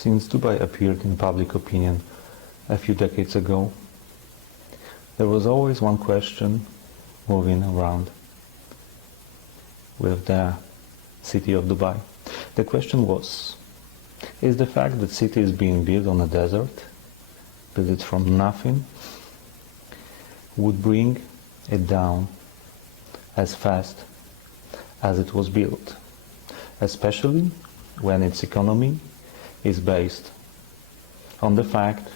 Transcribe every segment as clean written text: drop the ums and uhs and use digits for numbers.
Since Dubai appeared in public opinion a few decades ago, there was always one question moving around with the city of Dubai. The question was, is the fact that city is being built on a desert, built from nothing, would bring it down as fast as it was built, especially when its economy is based on the fact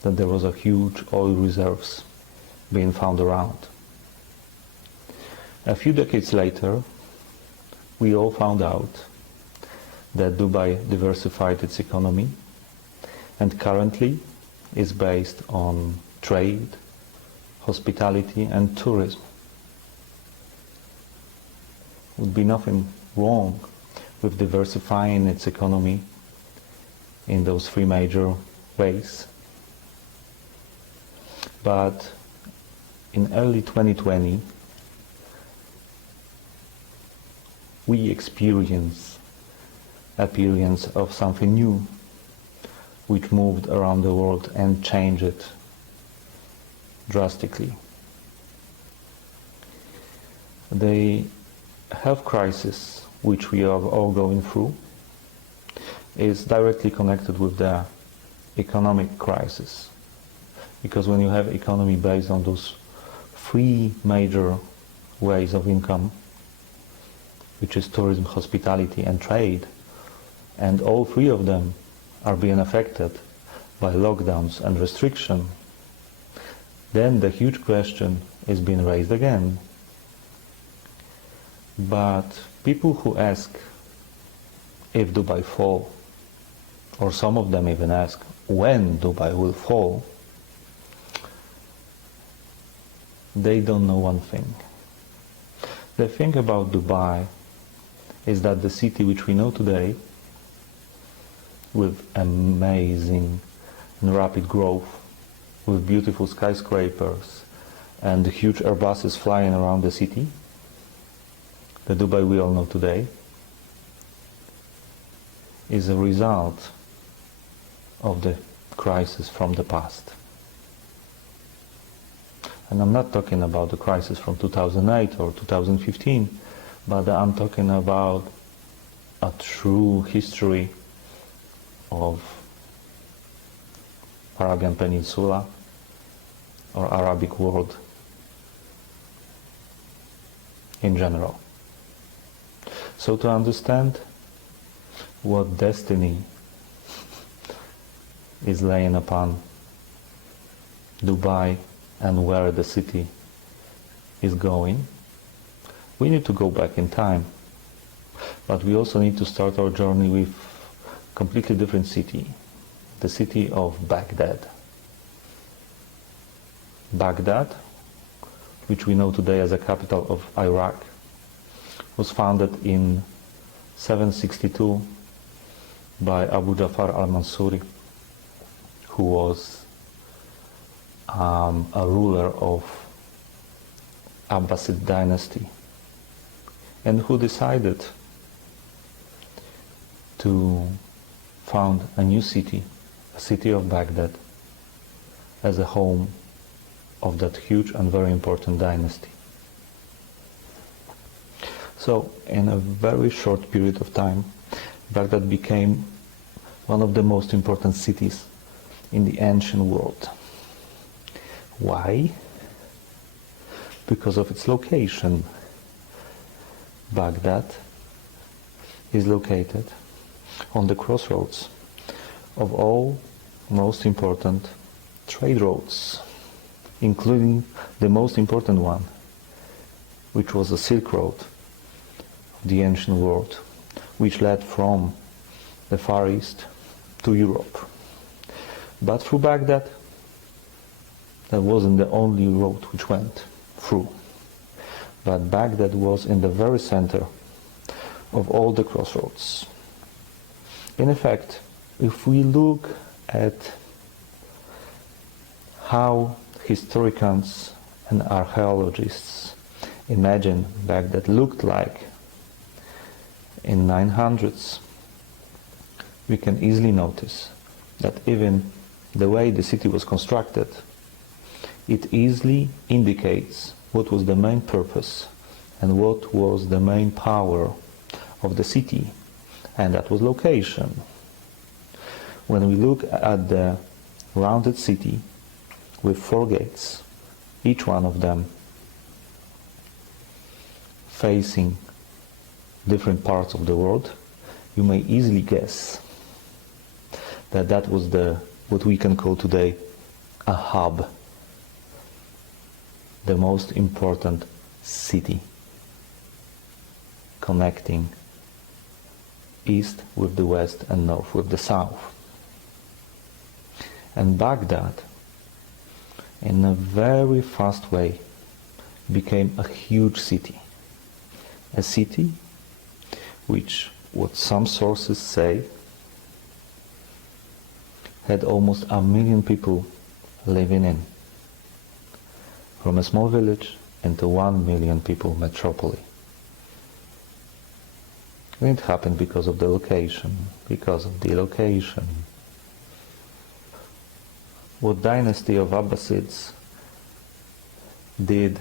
that there was a huge oil reserves being found around. A few decades later, we all found out that Dubai diversified its economy and currently is based on trade, hospitality and tourism. Would be nothing wrong with diversifying its economy in those three major ways. But in early 2020, we experience appearance of something new which moved around the world and changed it drastically. The health crisis which we are all going through is directly connected with the economic crisis, because when you have economy based on those three major ways of income, which is tourism, hospitality and trade, and all three of them are being affected by lockdowns and restriction, then the huge question is being raised again. But people who ask if Dubai fall, or some of them even ask when Dubai will fall, they don't know one thing. The thing about Dubai is that the city which we know today, with amazing and rapid growth, with beautiful skyscrapers and huge Airbuses flying around the city, the Dubai we all know today, is a result of the crisis from the past. And I'm not talking about the crisis from 2008 or 2015, but I'm talking about a true history of Arabian Peninsula or Arabic world in general. So to understand what destiny is laying upon Dubai and where the city is going, we need to go back in time. But we also need to start our journey with a completely different city, the city of Baghdad. Baghdad, which we know today as the capital of Iraq, was founded in 762 by Abu Ja'far al-Mansuri, who was a ruler of Abbasid dynasty, and who decided to found a new city, a city of Baghdad, as a home of that huge and very important dynasty. So, in a very short period of time, Baghdad became one of the most important cities in the ancient world. Why? Because of its location. Baghdad is located on the crossroads of all most important trade roads, including the most important one, which was the Silk Road of the ancient world, which led from the Far East to Europe. But through Baghdad, that wasn't the only road which went through. But Baghdad was in the very center of all the crossroads. In effect, if we look at how historians and archaeologists imagine Baghdad looked like in 900s, we can easily notice that even the way the city was constructed, it easily indicates what was the main purpose and what was the main power of the city, and that was location. When we look at the rounded city with 4 gates, each one of them facing different parts of the world, you may easily guess that that was what we can call today a hub, the most important city connecting east with the west and north with the south. And Baghdad, in a very fast way, became a huge city. A city which, what some sources say, had almost 1 million people living in. From a small village into 1 million people metropoly. And it happened because of the location, What dynasty of Abbasids did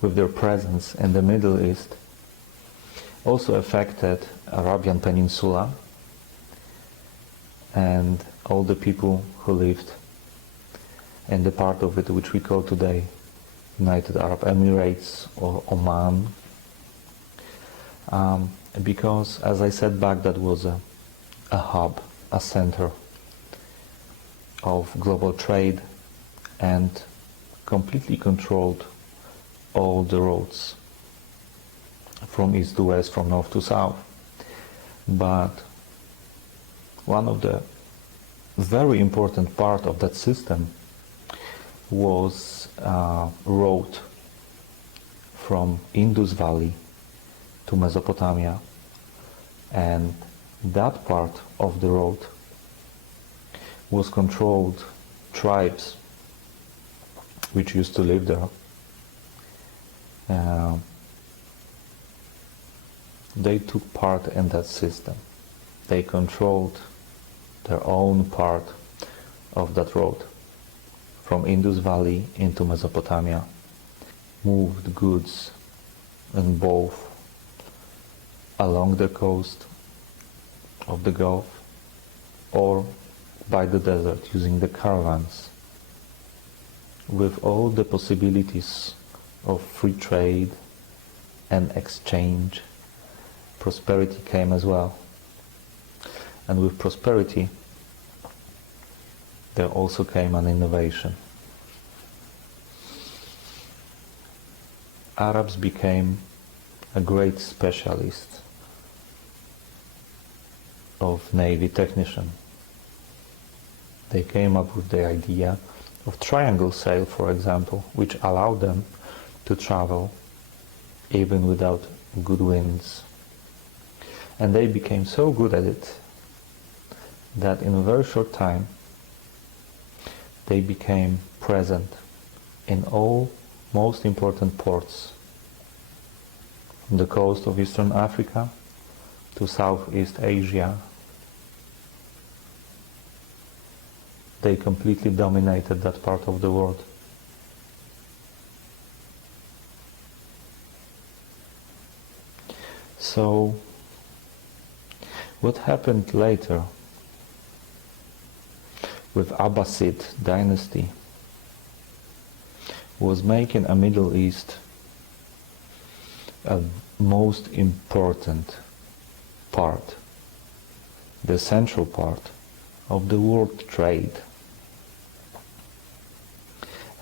with their presence in the Middle East also affected Arabian Peninsula and all the people who lived in the part of it which we call today United Arab Emirates or Oman. Because, as I said, Baghdad was a hub, a center of global trade, and completely controlled all the roads from east to west, from north to south. But one of the very important part of that system was road from Indus Valley to Mesopotamia, and that part of the road was controlled tribes which used to live there. They took part in that system. They controlled their own part of that road from Indus Valley into Mesopotamia, moved goods in both along the coast of the Gulf or by the desert using the caravans, with all the possibilities of free trade and exchange. Prosperity came as well. And with prosperity there also came an innovation. Arabs became a great specialist of navy technician. They came up with the idea of triangle sail, for example, which allowed them to travel even without good winds. And they became so good at it that in a very short time they became present in all most important ports, from the coast of Eastern Africa to Southeast Asia. They completely dominated that part of the world. So, what happened later with Abbasid dynasty was making a Middle East a most important part, the central part of the world trade.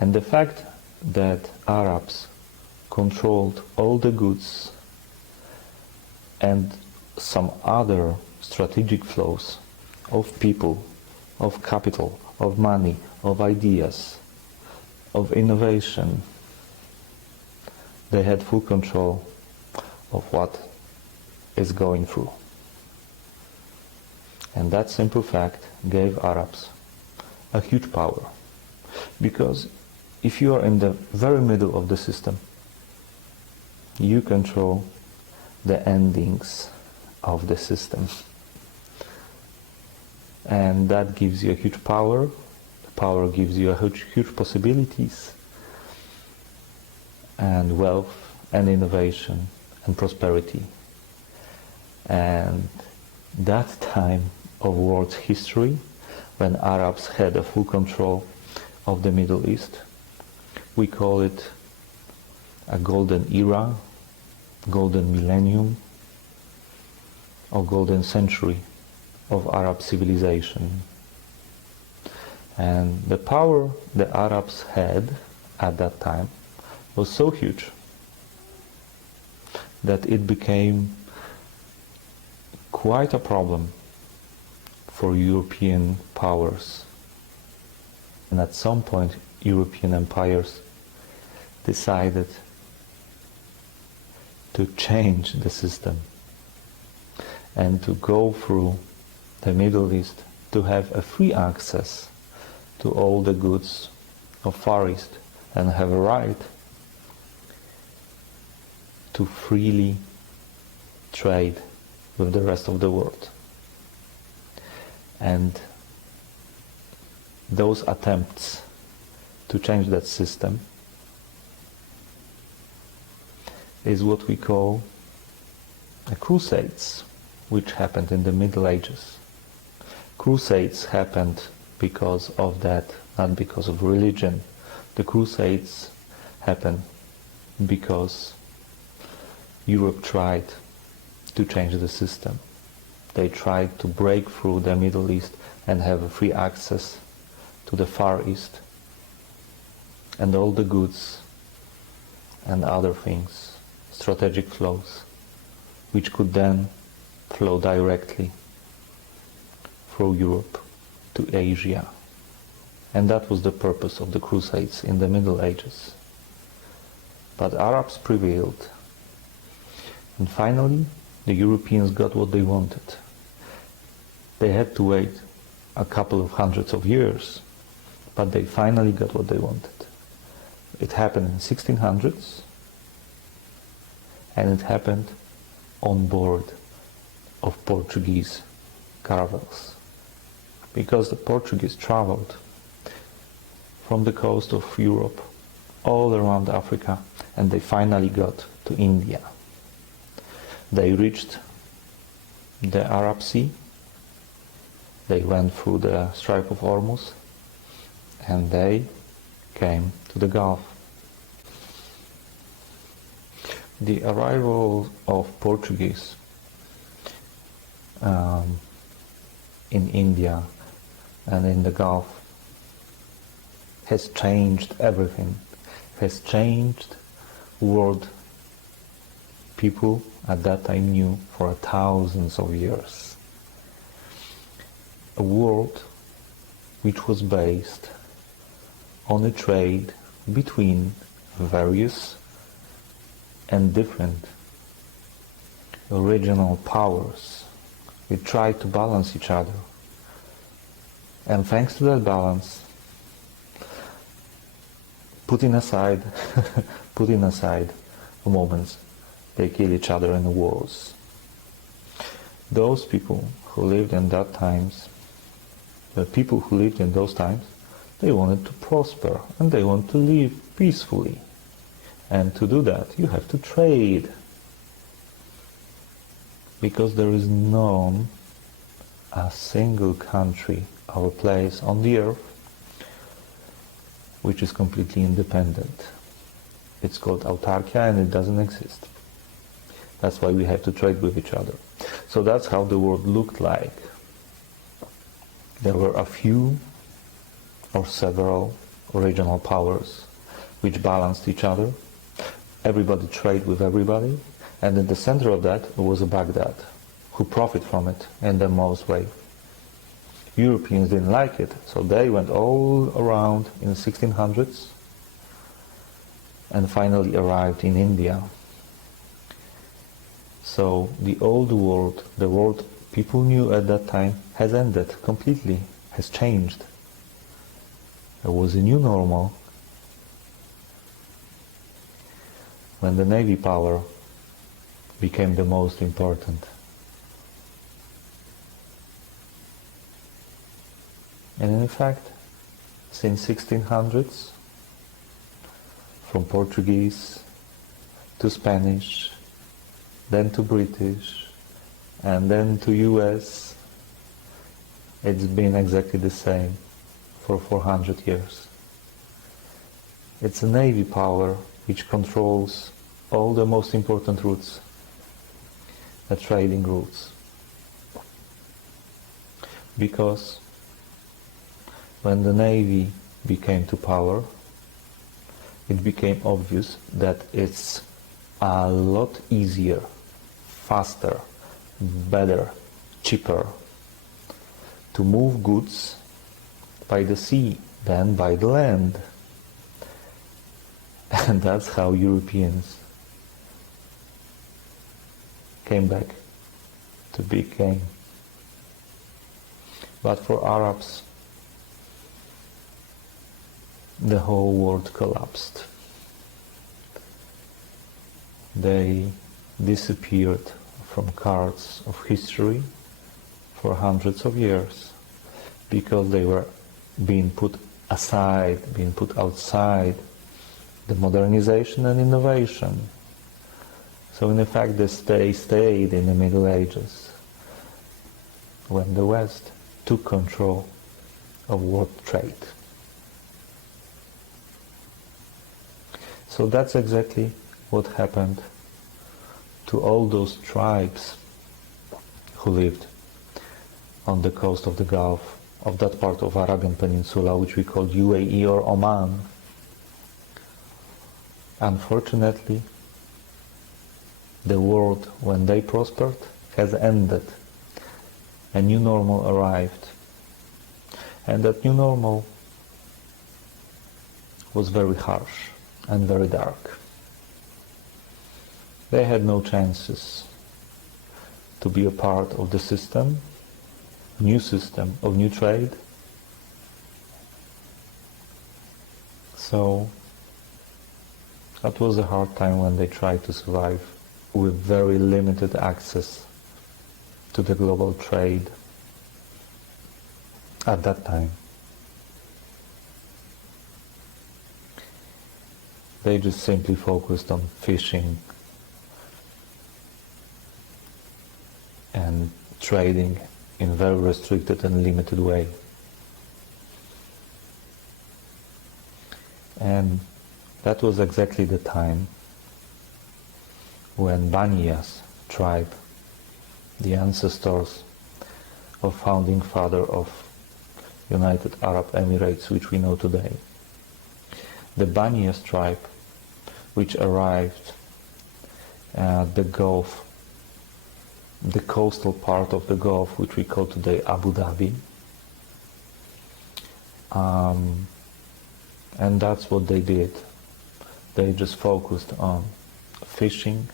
And the fact that Arabs controlled all the goods and some other strategic flows of people, of capital, of money, of ideas, of innovation, they had full control of what is going through. And that simple fact gave Arabs a huge power. Because if you are in the very middle of the system, you control the endings of the system. and that gives you a huge power. The power gives you a huge possibilities, and wealth, and innovation, and prosperity. And that time of world history, when Arabs had a full control of the Middle East, we call it a golden era, golden millennium, or golden century of Arab civilization. And the power the Arabs had at that time was so huge that it became quite a problem for European powers. And at some point, European empires decided to change the system and to go through the Middle East to have a free access to all the goods of Far East and have a right to freely trade with the rest of the world. And those attempts to change that system is what we call the Crusades, which happened in the Middle Ages. Crusades happened because of that, not because of religion. The Crusades happened because Europe tried to change the system. They tried to break through the Middle East and have a free access to the Far East and all the goods and other things, strategic flows, which could then flow directly through Europe to Asia. And that was the purpose of the Crusades in the Middle Ages. But Arabs prevailed. And finally, the Europeans got what they wanted. They had to wait a couple of hundreds of years, but they finally got what they wanted. It happened in 1600s, and it happened on board of Portuguese caravels, because the Portuguese traveled from the coast of Europe all around Africa, and they finally got to India. They reached the Arab Sea, they went through the Strait of Hormuz, and they came to the Gulf. The arrival of Portuguese in India and in the Gulf has changed everything, has changed world people at that time knew for thousands of years. A world which was based on a trade between various and different regional powers. We tried to balance each other. And thanks to that balance, putting aside moments, they kill each other in the wars. Those people who lived in that times, the people who lived in those times, they wanted to prosper and they want to live peacefully. And to do that, you have to trade. Because there is none, a single country or place on the earth which is completely independent. It's called autarkia and it doesn't exist. That's why we have to trade with each other. So that's how the world looked like. There were a few or several regional powers which balanced each other. Everybody traded with everybody, and in the center of that was Baghdad, who profited from it in the most way. Europeans didn't like it, so they went all around in the 1600s and finally arrived in India. So the old world, the world people knew at that time, has ended completely, has changed. There was a new normal when the navy power became the most important. And in fact, since 1600s, from Portuguese to Spanish, then to British, and then to US, it's been exactly the same for 400 years. It's a navy power which controls all the most important routes, the trading routes. Because when the navy became to power, it became obvious that it's a lot easier, faster, better, cheaper to move goods by the sea than by the land. And that's how Europeans came back to big game. But for Arabs, the whole world collapsed. They disappeared from cards of history for hundreds of years because they were being put aside, being put outside the modernization and innovation. So in effect they stayed in the Middle Ages when the West took control of world trade. So that's exactly what happened to all those tribes who lived on the coast of the Gulf, of that part of Arabian Peninsula which we call UAE or Oman. Unfortunately, the world, when they prospered, has ended. A new normal arrived. And that new normal was very harsh and very dark. They had no chances to be a part of the system of new trade. So that was a hard time when they tried to survive with very limited access to the global trade at that time. They just simply focused on fishing and trading in very restricted and limited way. And that was exactly the time when Baniyas tribe, the ancestors of founding father of United Arab Emirates, which we know today, the Baniyas tribe, which arrived at the Gulf, the coastal part of the Gulf, which we call today Abu Dhabi. And that's what they did. They just focused on fishing,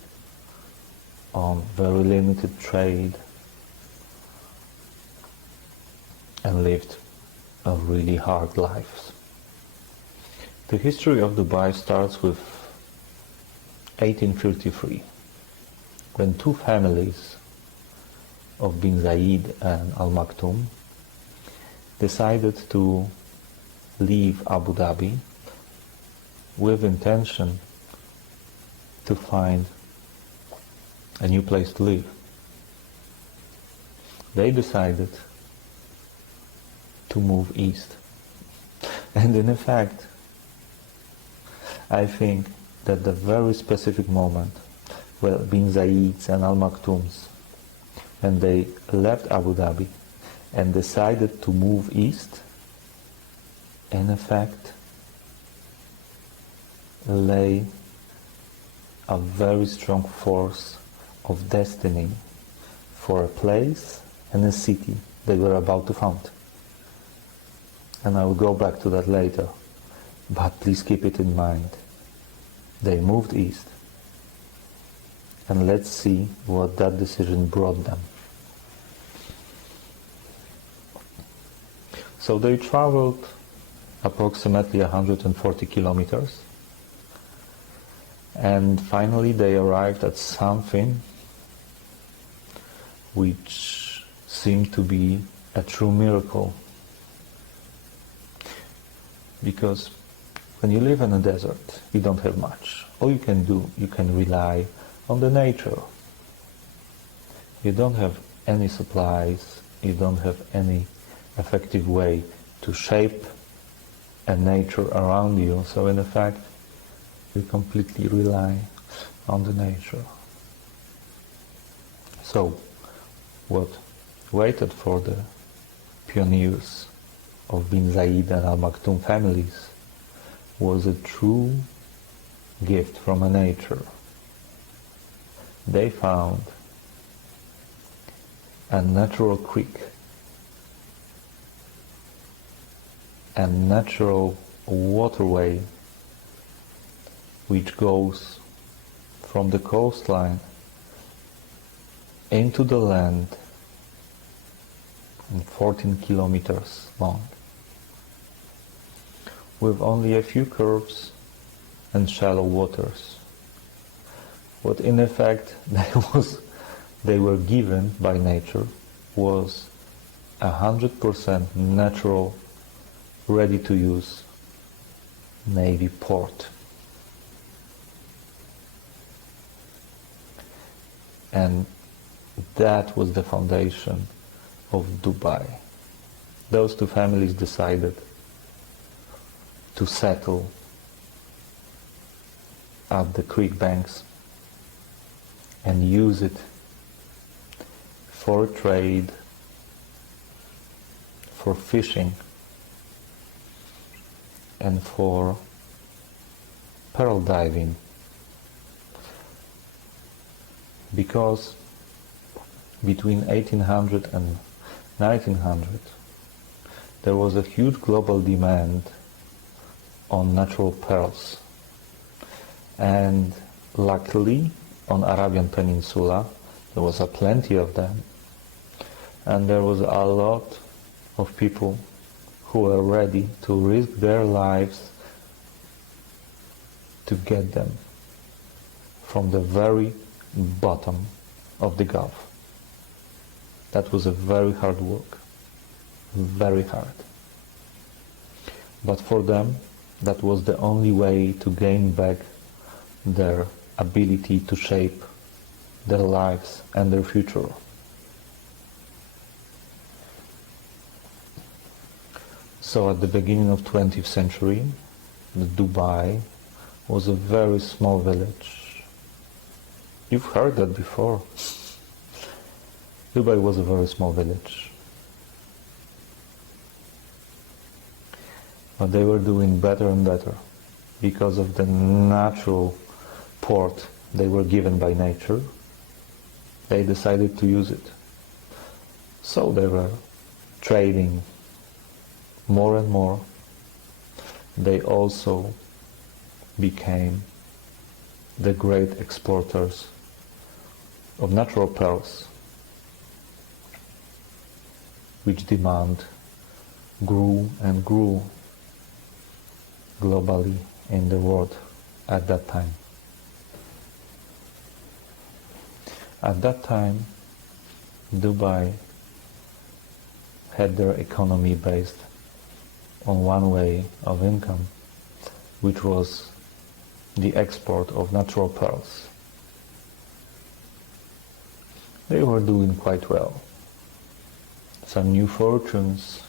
on very limited trade, and lived a really hard lives. The history of Dubai starts with 1833, when two families of Bin Zayed and Al Maktoum decided to leave Abu Dhabi with intention to find a new place to live. They decided to move east. And in fact, I think that the very specific moment where Bin Zayeds and Al Maktoums, when they left Abu Dhabi and decided to move east, in effect lay a very strong force of destiny for a place and a city they were about to found. And I will go back to that later, but please keep it in mind. They moved east, and let's see what that decision brought them. So they traveled approximately 140 kilometers, and finally they arrived at something which seemed to be a true miracle. Because when you live in a desert, you don't have much. All you can do, you can rely on the nature. You don't have any supplies, you don't have any effective way to shape a nature around you, so in effect, you completely rely on the nature. So, what waited for the pioneers of Bin Zayed and Al Maktoum families was a true gift from a nature. They found a natural creek, a natural waterway which goes from the coastline into the land and 14 kilometers long, with only a few curves and shallow waters. What in effect they were given by nature was 100% natural, ready to use Navy port. And that was the foundation of Dubai. Those two families decided to settle at the creek banks and use it for trade, for fishing, and for pearl diving. Because between 1800 and 1900 there was a huge global demand on natural pearls, and luckily on Arabian Peninsula there was a plenty of them, and there was a lot of people who were ready to risk their lives to get them from the very bottom of the Gulf. That was a very hard work, very hard. But for them, that was the only way to gain back their ability to shape their lives and their future. So at the beginning of 20th century, Dubai was a very small village. You've heard that before. Dubai was a very small village. But they were doing better and better because of the natural port they were given by nature. They decided to use it. So they were trading more and more. They also became the great exporters of natural pearls, which demand grew and grew globally in the world at that time. At that time, Dubai had their economy based on one way of income, which was the export of natural pearls. They were doing quite well. Some new fortunes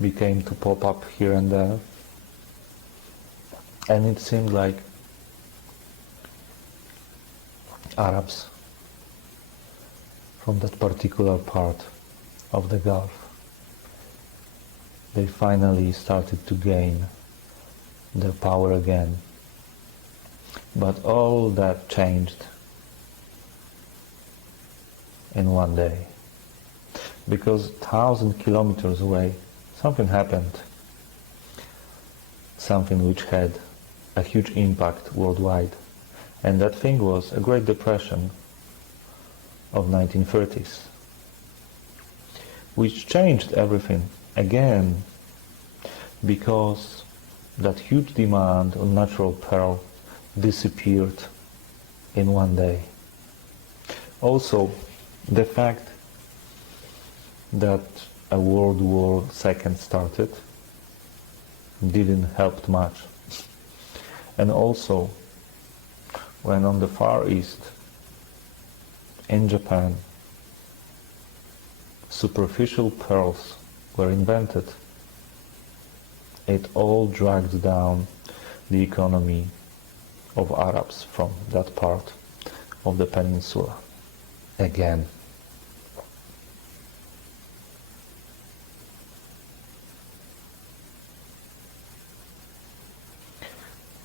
began to pop up here and there, and it seemed like Arabs from that particular part of the Gulf, they finally started to gain their power again. But all that changed in one day, because 1,000 kilometers away something happened, something which had a huge impact worldwide, and that thing was a Great Depression of 1930s, which changed everything again, because that huge demand on natural pearl disappeared in one day. Also, the fact that a World War II started didn't help much. And also, when on the Far East, in Japan, superficial pearls were invented, it all dragged down the economy of Arabs from that part of the peninsula again.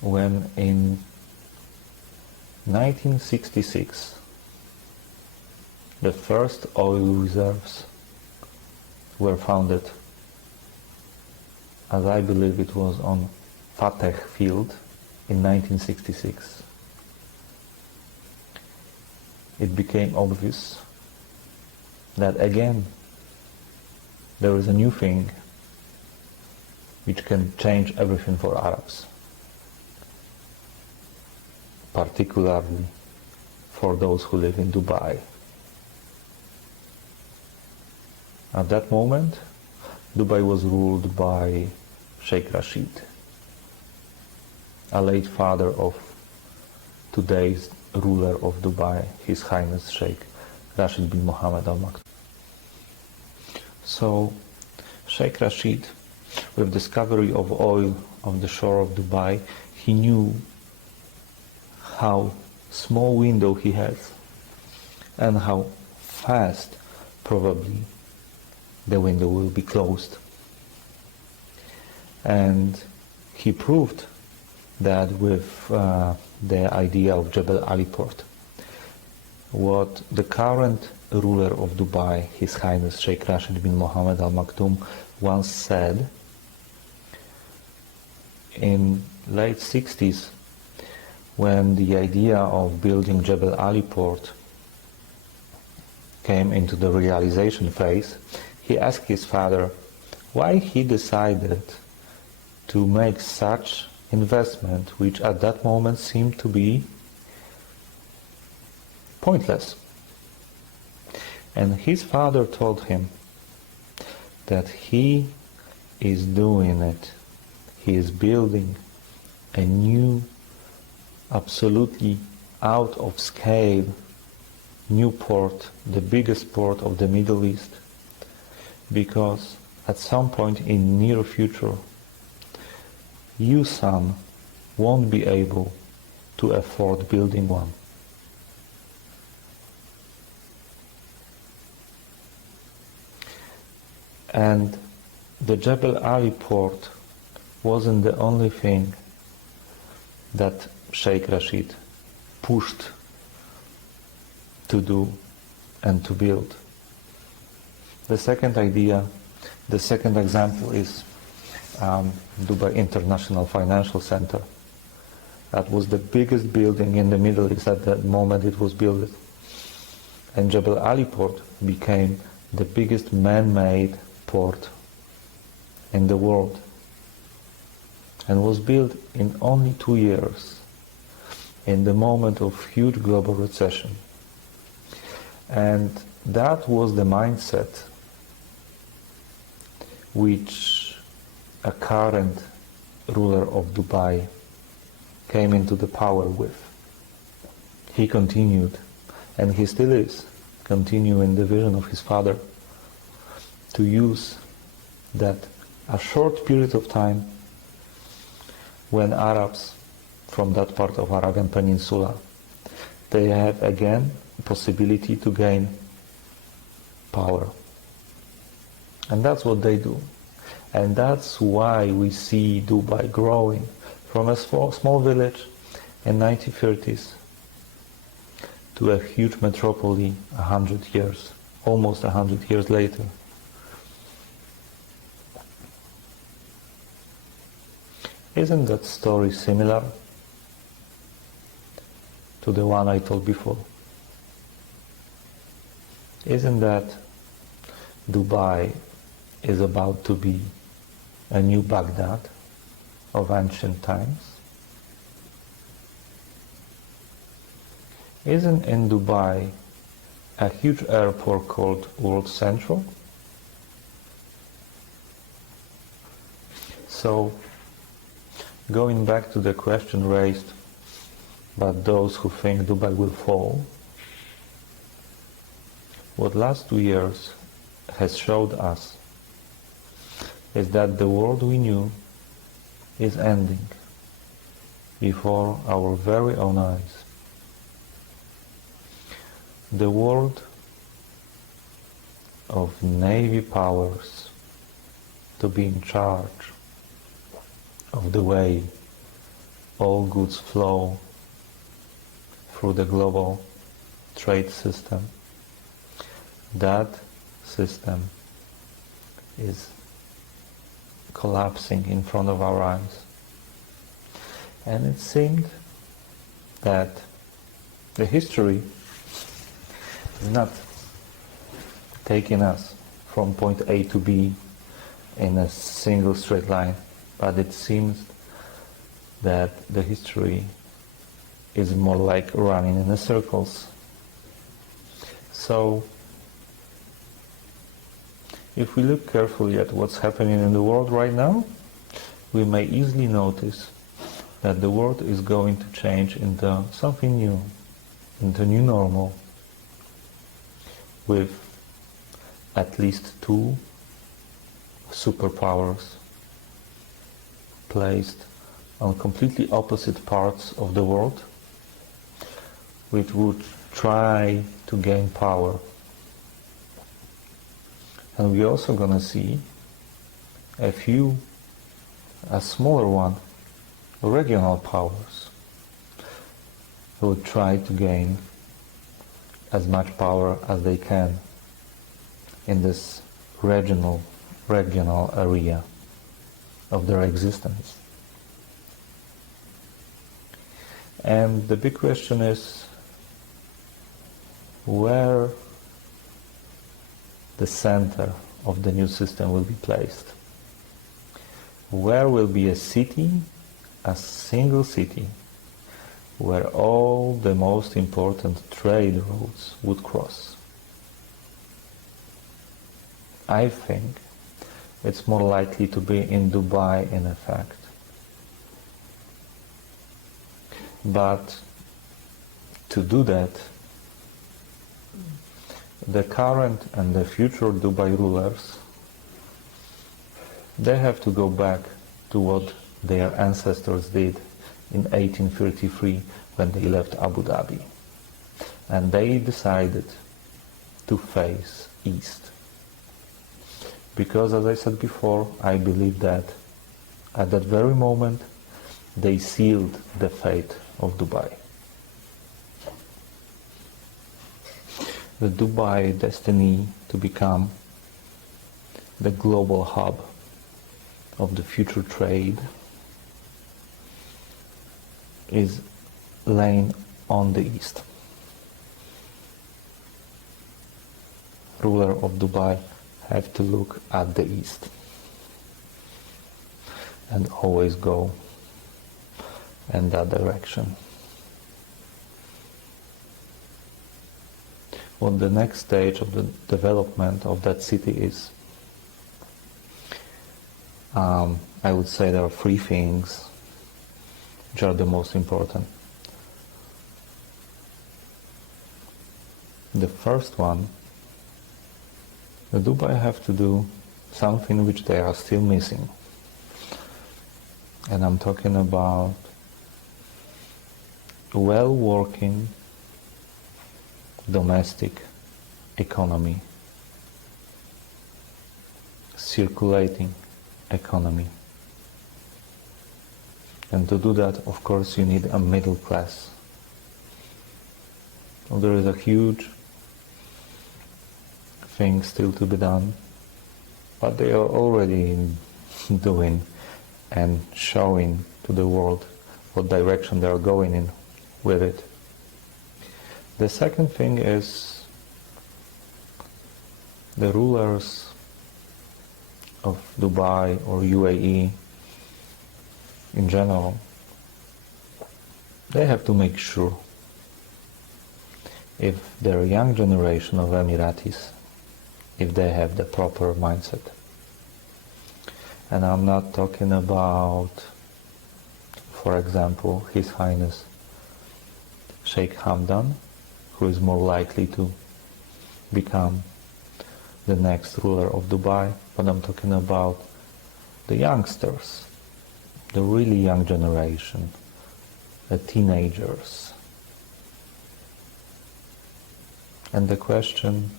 When in 1966 the first oil reserves were founded, as I believe it was on Fateh field in 1966, it became obvious that again there is a new thing which can change everything for Arabs, particularly for those who live in Dubai. At that moment, Dubai was ruled by Sheikh Rashid, a late father of today's ruler of Dubai, His Highness Sheikh Rashid bin Mohammed Al Maktoum. So, Sheikh Rashid, with discovery of oil on the shore of Dubai, he knew how small window he has and how fast probably the window will be closed. And he proved that with the idea of Jebel Ali port. What the current ruler of Dubai, His Highness Sheikh Rashid bin Mohammed Al Maktoum, once said in late 60s, when the idea of building Jebel Ali port came into the realization phase, he asked his father why he decided to make such investment, which at that moment seemed to be pointless. And his father told him that he is doing it. He is building a new, absolutely out of scale new port, the biggest port of the Middle East, because at some point in near future you, son, won't be able to afford building one. And the Jebel Ali port wasn't the only thing that Sheikh Rashid pushed to do and to build. The second idea, the second example is Dubai International Financial Center. That was the biggest building in the Middle East at the moment it was built. And Jebel Ali port became the biggest man-made port in the world and was built in only 2 years in the moment of huge global recession. And that was the mindset which a current ruler of Dubai came into the power with. He continued, and he still is, continuing the vision of his father, to use that a short period of time when Arabs from that part of Arabian Peninsula, they have again possibility to gain power. And that's what they do. And that's why we see Dubai growing from a small village in 1930s to a huge metropoly 100 years, almost 100 years later. Isn't that story similar to the one I told before? Isn't that Dubai is about to be a new Baghdad of ancient times? Isn't in Dubai a huge airport called World Central? So Going back to the question raised by those who think Dubai will fall, what last 2 years has showed us is that the world we knew is ending before our very own eyes. The world of navy powers to be in charge of the way all goods flow through the global trade system. That system is collapsing in front of our eyes. And it seemed that the history is not taking us from point A to B in a single straight line, but it seems that the history is more like running in the circles. So, if we look carefully at what's happening in the world right now, we may easily notice that the world is going to change into something new, into new normal, with at least two superpowers placed on completely opposite parts of the world, which would try to gain power. And we're also going to see a smaller one, regional powers, who would try to gain as much power as they can in this regional area of their existence. And the big question is where the center of the new system will be placed. Where will be a city, a single city, where all the most important trade routes would cross? I think it's more likely to be in Dubai in effect. But to do that, the current and the future Dubai rulers, they have to go back to what their ancestors did in 1833 when they left Abu Dhabi. And they decided to face east. Because, as I said before, I believe that at that very moment they sealed the fate of Dubai. The Dubai destiny to become the global hub of the future trade is laying on the east. Ruler of Dubai have to look at the east and always go in that direction. What the next stage of the development of that city is, I would say there are three things which are the most important. The first one, the Dubai have to do something which they are still missing. And I'm talking about well-working domestic economy, circulating economy. And to do that, of course, you need a middle class. Well, there is a huge thing still to be done, but they are already doing and showing to the world what direction they are going in with it. The second thing is the rulers of Dubai or UAE in general, they have to make sure if their young generation of Emiratis, if they have the proper mindset. And I'm not talking about for example, His Highness Sheikh Hamdan, who is more likely to become the next ruler of Dubai, but I'm talking about the youngsters, the really young generation, the teenagers. And the question,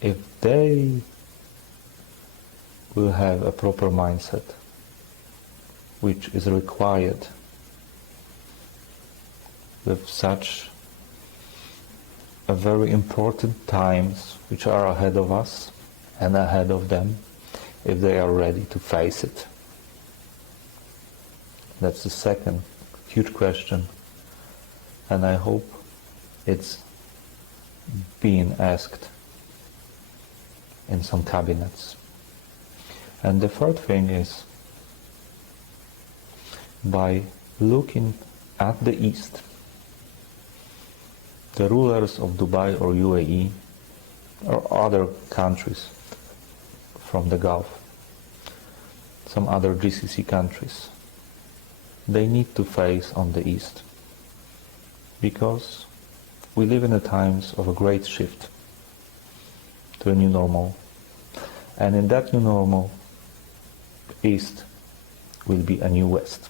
if they will have a proper mindset, which is required with such a very important times which are ahead of us and ahead of them, if they are ready to face it. That's the second huge question, and I hope it's being asked in some cabinets. And the third thing is, by looking at the East, the rulers of Dubai or UAE or other countries from the Gulf, some other GCC countries, they need to face on the East, because we live in the times of a great shift to a new normal, and in that new normal, East will be a new West.